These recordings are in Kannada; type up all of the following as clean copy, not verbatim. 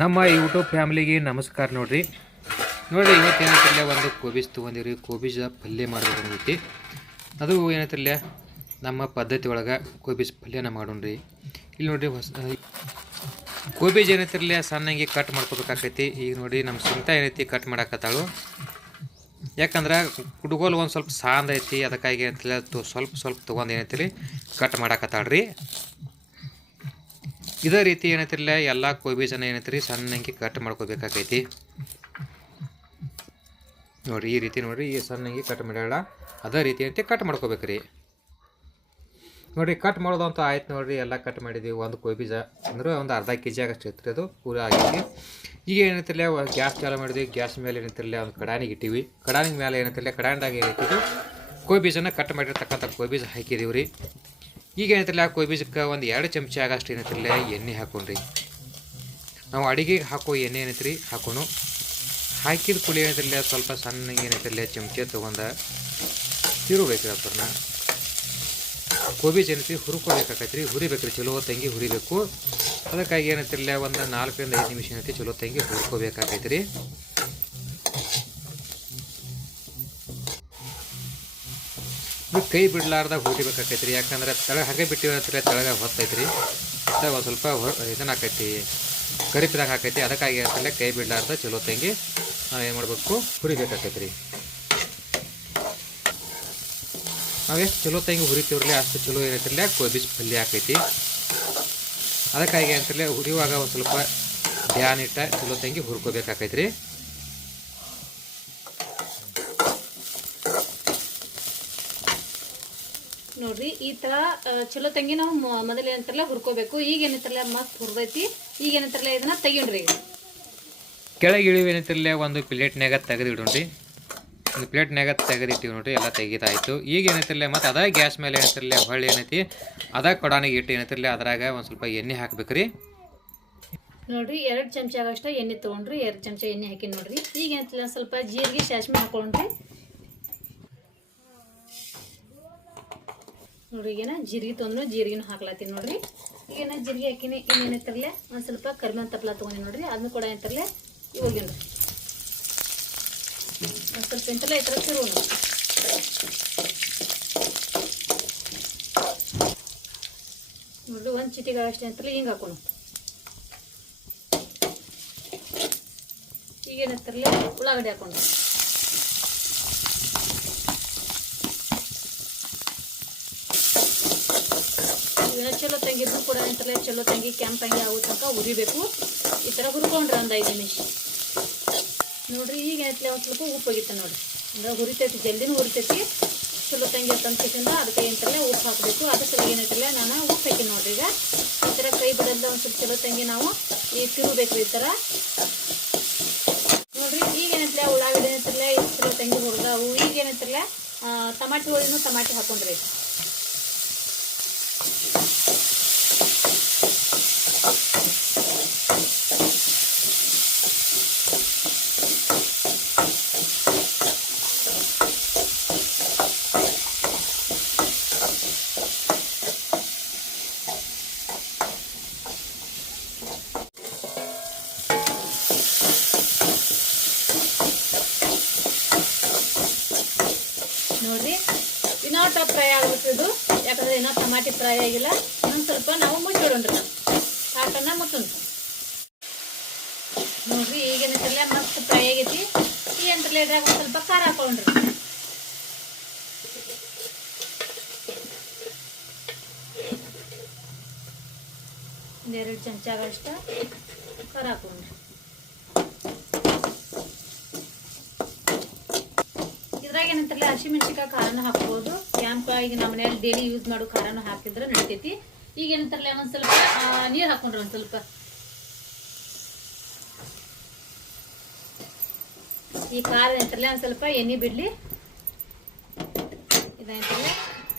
ನಮ್ಮ ಯೂಟ್ಯೂಬ್ ಫ್ಯಾಮಿಲಿಗೆ ನಮಸ್ಕಾರ ನೋಡ್ರಿ ಇವತ್ತೇನೈತಿಲ್ಲ ಒಂದು ಕೋಬೀಸ್ ತೊಗೊಂಡಿವ್ರಿ. ಕೋಬೀಸ್ ಪಲ್ಯ ಮಾಡಬೇಕೈತಿ. ಅದು ಏನೈತಿಲ್ಲ ನಮ್ಮ ಪದ್ಧತಿ ಒಳಗೆ ಕೋಬೀಸ್ ಪಲ್ಯನ ಮಾಡೋಣ್ರಿ. ಇಲ್ಲಿ ನೋಡ್ರಿ ಕೋಬೀಸ್ ಏನೈತಿರಲ್ಲ ಸಣ್ಣಂಗೆ ಕಟ್ ಮಾಡ್ಕೋಬೇಕಾಕೈತಿ. ಈಗ ನೋಡಿ ನಮ್ಮ ಸುಂಟ ಏನೈತಿ ಕಟ್ ಮಾಡಾಕತ್ತಾಳು. ಯಾಕಂದ್ರೆ ಹುಡುಗೋಲು ಒಂದು ಸ್ವಲ್ಪ ಸಾಂದ್ ಐತಿ, ಅದಕ್ಕಾಗಿ ಏನೈತಿಲ್ಲ ಸ್ವಲ್ಪ ತೊಗೊಂಡು ಏನೈತಿರಿ ಕಟ್ ಮಾಡಾಕತ್ತಾಳ್ರಿ. ಇದೇ ರೀತಿ ಏನೈತಿರಲ್ಲ ಎಲ್ಲ ಕೋಬೀಜನ್ನು ಏನೈತಿರಿ ಸಣ್ಣಂಗೆ ಕಟ್ ಮಾಡ್ಕೋಬೇಕಾಕೈತಿ. ನೋಡಿರಿ ಈ ರೀತಿ ನೋಡಿರಿ, ಈ ಸಣ್ಣಂಗೆ ಕಟ್ ಮಾಡ್ಯಾಳ ಅದೇ ರೀತಿ ಐತಿ ಕಟ್ ಮಾಡ್ಕೋಬೇಕ್ರಿ. ನೋಡಿರಿ ಕಟ್ ಮಾಡೋದಂತೂ ಆಯ್ತು ನೋಡಿರಿ, ಎಲ್ಲ ಕಟ್ ಮಾಡಿದ್ವಿ. ಒಂದು ಕೋಬೀಜ ಅಂದ್ರೆ ಒಂದು ಅರ್ಧ kg ಆಗಷ್ಟು ಇತ್ತು, ಅದು ಪೂರ ಆಗೈತಿ. ಈಗ ಏನೈತಿರಲ್ಲ ಗ್ಯಾಸ್ ಚಾಲು ಮಾಡಿದ್ವಿ. ಗ್ಯಾಸ್ ಮೇಲೆ ಏನೈತಿರಲ್ಲ ಒಂದು ಕಡಾನಿಗೆ ಇಟ್ಟಿವಿ. ಕಡಾನಿಗೆ ಮೇಲೆ ಏನೈತಿರಲ್ಲ ಕಡಾನಿದಾಗ ಏನೈತಿದ್ದು ಕೋಬೀಜನ್ನು ಕಟ್ ಮಾಡಿರ್ತಕ್ಕಂಥ ಕೋಬೀಜ್ ಹಾಕಿದೀವಿ ರೀ. ಈಗ ಏನೈತಿರಲ್ಲ ಕೋಬೀಜಕ್ಕೆ ಒಂದು 2 ಚಮಚ ಆಗಷ್ಟು ಏನೈತಿರಲ್ಲ ಎಣ್ಣೆ ಹಾಕೊಂಡ್ರಿ. ನಾವು ಅಡುಗೆಗೆ ಹಾಕೋ ಎಣ್ಣೆ ಏನೈತ್ರಿ ಹಾಕೋಣ. ಹಾಕಿದ ಕುಳಿ ಏನೈತಿರಲ್ಲ ಸ್ವಲ್ಪ ಸಣ್ಣಗೆ ಏನೈತಿರಲ್ಲ ಚಮಚೆ ತೊಗೊಂಡು ತಿರುಗಬೇಕು. ಅದನ್ನ ಕೋಬೀಜ್ ಏನೈತಿ ಹುರ್ಕೋಬೇಕಾಕೈತ್ರಿ, ಹುರಿಬೇಕ್ರಿ, ಚಲೋ ತಂಗಿ ಹುರಿಬೇಕು. ಅದಕ್ಕಾಗಿ ಏನೈತಿರಲ್ಲ ಒಂದು 4 ರಿಂದ 5 ನಿಮಿಷ ಏನೈತಿ ಚಲೋ ತಂಗಿ ಹುರ್ಕೋಬೇಕಾಕೈತ್ರಿ. ಕೈ ಬಿಡ್ಲಾರ್ದಾಗ ಹುರಿಬೇಕಾಕೈತ್ರಿ. ಯಾಕಂದ್ರೆ ತೆಳಗೆ ಹಾಗೆ ಬಿಟ್ಟಿವಂತಾರೆ ತೆಳಗೆ ಹೊತ್ತೈತ್ರಿ, ಒಂದು ಸ್ವಲ್ಪ ಇದನ್ನ ಹಾಕೈತಿ ಕರಿಪಿದಾಗ ಹಾಕೈತಿ. ಅದಕ್ಕಾಗಿ ಏನಂತಲ್ಲ ಕೈ ಬಿಡ್ಲಾರ್ದ ಚಲೋ ತಂಗಿ ನಾವು ಏನು ಮಾಡಬೇಕು ಹುರಿಬೇಕಾಕೈತ್ರಿ. ನಾವು ಎಷ್ಟು ಚಲೋ ತಂಗಿ ಹುರಿತೀವ್ರಲ್ಲ ಅಷ್ಟು ಚಲೋ ಏನೈತಿರಲ್ಲ ಕೋಬೀಜ್ ಪಲ್ಯ ಹಾಕೈತಿ. ಅದಕ್ಕಾಗಿ ಏನಂತಿರಲ್ಲ ಹುರಿಯುವಾಗ ಒಂದು ಸ್ವಲ್ಪ ಧ್ಯಾನ ಇಟ್ಟ ಚಲೋ ತಂಗಿ ಹುರ್ಕೋಬೇಕಾಕೈತ್ರಿ. ನೋಡ್ರಿ ಈ ತರ ಚಲೋ ತಂಗಿ ನಾವು ಮೊದಲು ಏನಂತಾರಲ್ಲ ಹುರ್ಕೋಬೇಕು. ಈಗ ಏನಂತಾರಲ್ಲ ಮಸ್ತ್ ಹುರ್ದೈತಿ. ಈಗ ಏನಂತಾರಲ್ಲ ಇದನ್ನ ತೆಗಿಯೋಣ್ರಿ. ಕೆಳಗೆ ಇಳಿವು ಏನಂತಿರಲ್ಲ ಒಂದು ಪ್ಲೇಟ್ನಾಗ ತೆಗೆದಿಡೋಣ್ರಿ. ಒಂದು ಪ್ಲೇಟ್ನಾಗ ತೆಗೆದಿಟ್ಟಿವಿ ನೋಡ್ರಿ, ಎಲ್ಲ ತೆಗೆದಾಯ್ತು. ಈಗ ಏನೈತಿರಲ್ಲ ಮತ್ತು ಅದ ಗ್ಯಾಸ್ ಮೇಲೆ ಏನೈತಿರಲ್ಲ ಹೊಳ್ಳಿ ಏನೈತಿ ಅದ ಕೊಡಾನಿಗೆ ಇಟ್ಟು ಏನೈತಿರಲ್ಲ ಅದ್ರಾಗ ಒಂದು ಸ್ವಲ್ಪ ಎಣ್ಣೆ ಹಾಕ್ಬೇಕ್ರಿ. ನೋಡ್ರಿ 2 ಚಮಚ ಆಗಷ್ಟ ಎಣ್ಣೆ ತೊಗೊಂಡ್ರಿ. 2 ಚಮಚ ಎಣ್ಣೆ ಹಾಕಿ ನೋಡ್ರಿ. ಈಗ ಏನಂತಿಲ್ಲ ಸ್ವಲ್ಪ ಜೀರಿಗೆ ಸಾಸ್ಮೆ ಹಾಕೊಂಡ್ರಿ. ನೋಡ್ರಿ ಈಗೇನ ಜೀರಿಗೆ ತೊಗೊಂಡು ಜೀರಿಗೆನೂ ಹಾಕ್ಲಾತೀನಿ ನೋಡ್ರಿ. ಈಗೇನ ಜೀರಿಗೆ ಹಾಕಿನಿ. ಇನ್ನೇನೈತಿರಲ್ಲ ಒಂದು ಸ್ವಲ್ಪ ಕರಿಬೇವಿನ ತಪ್ಪಲ ತೊಗೊಂಡಿ ನೋಡ್ರಿ. ಅದನ್ನು ಕೂಡ ಏನಂತಾರಲ್ಲ ಇವಾಗೇನು ಒಂದು ಸ್ವಲ್ಪ ಎಂತೆಲ್ಲ ಈ ಥರ ತಿರುವು ನೋಡ್ರಿ. 1 ಚಿಟಿಗೆ ಅಷ್ಟೇ ಅಂತಲ್ಲ ಹಿಂಗೆ ಹಾಕೋಣ. ಈಗೇನಂತಾರಲ್ಲ ಉಳ್ಳಾಗಡ್ಡಿ ಹಾಕೊಂಡು ಚಲೋ ತಂಗಿದ್ರು ಕೂಡ ಏನಂತಾರಲ್ಲ ಚಲೋ ತಂಗಿ ಕೆಂಪಂಗಿ ಆಗೋ ತನಕ ಹುರಿಬೇಕು. ಈ ಥರ ಹುರ್ಕೊಂಡ್ರೆ ಒಂದು 5 ನಿಮಿಷ ನೋಡ್ರಿ. ಈಗ ಏನೈತಿಲ್ಲ ಒಂದು ಸ್ವಲ್ಪ ಉಪ್ಪು ಹೋಗಿತ್ತ ನೋಡ್ರಿ. ಅಂದ್ರೆ ಹುರಿತೈತಿ, ಜಲ್ದಿನೂ ಹುರಿತೈತಿ. ಚಲೋ ತಂಗಿ ಅಂತಂದ್ಕಿಂದ ಅದಕ್ಕೆ ಏನಂತಾರಲ್ಲ ಉಪ್ಪು ಹಾಕಬೇಕು. ಅದಕ್ಕೆ ಏನೈತಿಲ್ಲ ನಾನು ಉಪ್ಪು ಹಾಕಿ ನೋಡ್ರಿ. ಈಗ ಈ ಥರ ಕೈ ಬಿಡಲ್ಲ ಒಂದು ಸ್ವಲ್ಪ ಚಲೋ ತಂಗಿ ನಾವು ಈ ತಿರುಗಬೇಕು ಈ ಥರ ನೋಡ್ರಿ. ಈಗ ಏನೈತಿಲ್ಲ ಉಳ್ಳಾಗಡ್ಡಿ ಏನಂತಾರಲ್ಲ ಇಷ್ಟು ಚಲೋ ತಂಗಿ ಹುರಿದಾವು. ಈಗ ಏನಂತಾರಲ್ಲ ಟಮಾಟಿ ಹೋಳಿನೂ ಟಮಾಟಿ ಹಾಕೊಂಡ್ರಿ. ನೋಡ್ರಿ ಇನ್ನೊಟ್ಟು ಫ್ರೈ ಆಗ್ಬಿಟ್ಟಿದ್ದು, ಯಾಕಂದ್ರೆ ಇನ್ನೂ ಟಮಾಟಿ ಫ್ರೈ ಆಗಿಲ್ಲ. ಇನ್ನೊಂದು ಸ್ವಲ್ಪ ನಾವು ಮುಚ್ಚಿಡೋಣ್ರಿ. ಸಾಕನ್ನ ಮುಚ್ಚೋಣ ನೋಡ್ರಿ. ಈಗೇನಂತಲ್ಲ ಮಸ್ತ್ ಫ್ರೈ ಆಗೈತಿ. ಈ ಅಂತಲ್ಲ ಇದ್ರಾಗ ಒಂದು ಸ್ವಲ್ಪ ಖಾರ ಹಾಕೊಂಡ್ರಿ. ಒಂದು 2 ಚಮಚ ಆಗಷ್ಟ ಖಾರ ಹಾಕೊಂಡ್ರಿ. ಇದ್ರಾಗ ಏನಂತಾರಲ್ಲ ಹಸಿಮೆಣ್ಸಿಕಾಯಿ ಖಾರನೂ ಹಾಕ್ಬೋದು. ಕ್ಯಾಂಪ್ ಈಗ ನಮ್ಮ ಮನೆಯಲ್ಲಿ ಡೈಲಿ ಯೂಸ್ ಮಾಡೋ ಖಾರನೂ ಹಾಕಿದ್ರೆ ನಡಿತೈತಿ. ಈಗ ಏನಂತಾರಲ್ಲ ಒಂದು ಸ್ವಲ್ಪ ನೀರು ಹಾಕೊಂಡ್ರಿ. ಒಂದು ಸ್ವಲ್ಪ ಈ ಖಾರ ಏನಂತಾರಲ್ಲ ಒಂದು ಸ್ವಲ್ಪ ಎಣ್ಣೆ ಬಿಡ್ಲಿ. ಇದೇನಂತಾರಲ್ಲ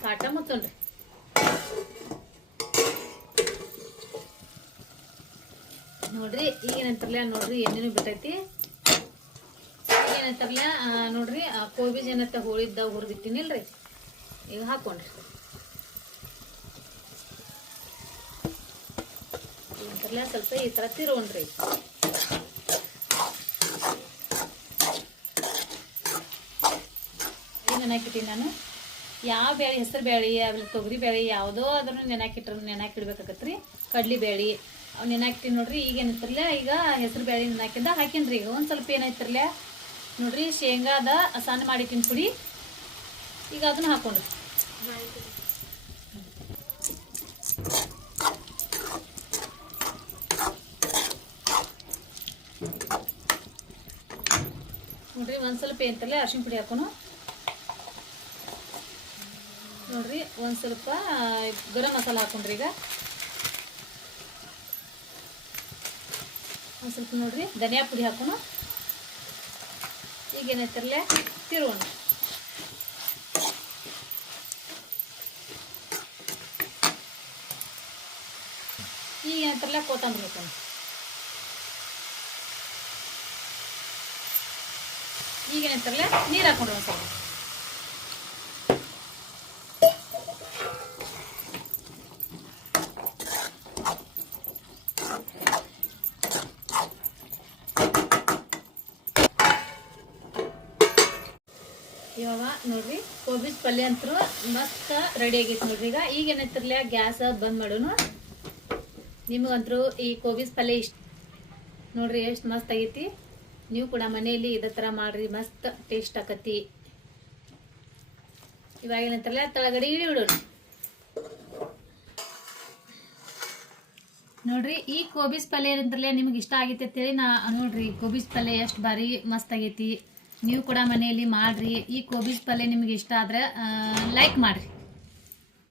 ಕಾಟ ಮುಚ್ಚೋಣ್ರಿ. ನೋಡ್ರಿ ಈಗೇನಂತಾರಲ್ಲ ನೋಡ್ರಿ ಎಣ್ಣೆನೂ ಬಿಟ್ಟೈತಿ. ಏನಂತಾರಲ್ಲ ನೋಡ್ರಿ ಕೋಬೀಜ್ ಏನಂತ ಹೋಳಿದ್ದ ಹುರಿದಿಟ್ಟಿನಿಲ್ರಿ, ಈಗ ಹಾಕೊಂಡ್ರಿ. ಅಂತಾರಲ್ಲ ಸ್ವಲ್ಪ ಈ ಥರ ತಿರುವಣ್ರಿ. ನೆನಾಕಿಟ್ಟಿನಿ ನಾನು. ಯಾವ ಬೇಳೆ, ಹೆಸರು ಬೇಳೆ ಆಮೇಲೆ ತೊಗರಿ ಬೇಳೆ ಯಾವುದೋ ಅದನ್ನು ನೆನಾಕಿಡ್ಬೇಕಾಗತ್ತೆ ರೀ. ಕಡ್ಲಿ ಬೇಳೆ ಅವು ನೆನಾಕಿಟ್ಟಿನಿ ನೋಡ್ರಿ. ಈಗ ಏನಿತ್ತಿರಲ್ಲ, ಈಗ ಹೆಸರು ಬೇಳೆ ನೆನಾಕಿಂದ ಹಾಕಿನ್ರಿ. ಈಗ ಒಂದು ಸ್ವಲ್ಪ ಏನಾಯ್ತಿರಲ್ಲ ನೋಡ್ರಿ, ಶೇಂಗಾದ ಸಣ್ಣ ಮಾಡಿಟ್ಟಿನ ಪುಡಿ. ಈಗ ಅದನ್ನು ಹಾಕೊಂಡ್ರಿ. ನೋಡ್ರಿ ಒಂದು ಸ್ವಲ್ಪ ಏನಂತಲ್ಲ ಅರಿಶಿನ ಪುಡಿ ಹಾಕೋಣ ನೋಡ್ರಿ. ಒಂದು ಸ್ವಲ್ಪ ಗರಂ ಮಸಾಲ ಹಾಕೊಂಡ್ರಿ. ಈಗ ಒಂದು ಸ್ವಲ್ಪ ನೋಡ್ರಿ ಧನಿಯಾ ಪುಡಿ ಹಾಕೋಣ. ಈಗ ಏನೈತಿರಲ್ಲ ತಿರುಗೋಣ. ಈಗ ಏನಂತಾರಲ್ಲ ಕೊತ್ತಂಬರಿ ಹಾಕೋಣ. ಈಗ ಏನಂತಾರಲ್ಲ ನೀರು ಹಾಕೊಂಡ್ರಿ ಒಂದು ಸ್ವಲ್ಪ. ಇವಾಗ ನೋಡ್ರಿ ಕೋಬಿಸ್ ಪಲ್ಯ ಅಂತೂ ಮಸ್ತ್ ರೆಡಿ ಆಗೈತಿ ನೋಡ್ರಿ. ಈಗ ಏನೈತಿರ್ಲ ಗ್ಯಾಸ್ ಬಂದ್ ಮಾಡೋನು. ನಿಮಗಂತರೂ ಈ ಕೋಬಿಸ್ ಪಲ್ಯ ಇಷ್ಟ ನೋಡ್ರಿ, ಎಷ್ಟು ಮಸ್ತ್ ಆಗೈತಿ. ನೀವು ಕೂಡ ಮನೆಯಲ್ಲಿ ಇದೇ ಥರ ಮಾಡ್ರಿ, ಮಸ್ತ್ ಟೇಸ್ಟ್ ಆಕತಿ. ಇವಾಗ ಏನಂತಾರಲ್ಲ ತಳಗಡೆ ಇಳಿ ಬಿಡೋಣ ನೋಡ್ರಿ. ಈ ಕೋಬಿಸ್ ಪಲ್ಯ ಏನಂತಾರಲ್ಲ ನಿಮ್ಗೆ ಇಷ್ಟ ಆಗೈತಿ ಅಂತೇಳಿ ನೋಡ್ರಿ, ಕೋಬಿಸ್ ಪಲ್ಯ ಎಷ್ಟು ಬಾರಿ ಮಸ್ತ್ ಆಗೈತಿ. ನೀವು ಕೂಡ ಮನೆಯಲ್ಲಿ ಮಾಡ್ರಿ. ಈ ಕೋಬಿಸ್ ಪಲ್ಯ ನಿಮ್ಗೆ ಇಷ್ಟ ಆದ್ರೆ ಲೈಕ್ ಮಾಡ್ರಿ.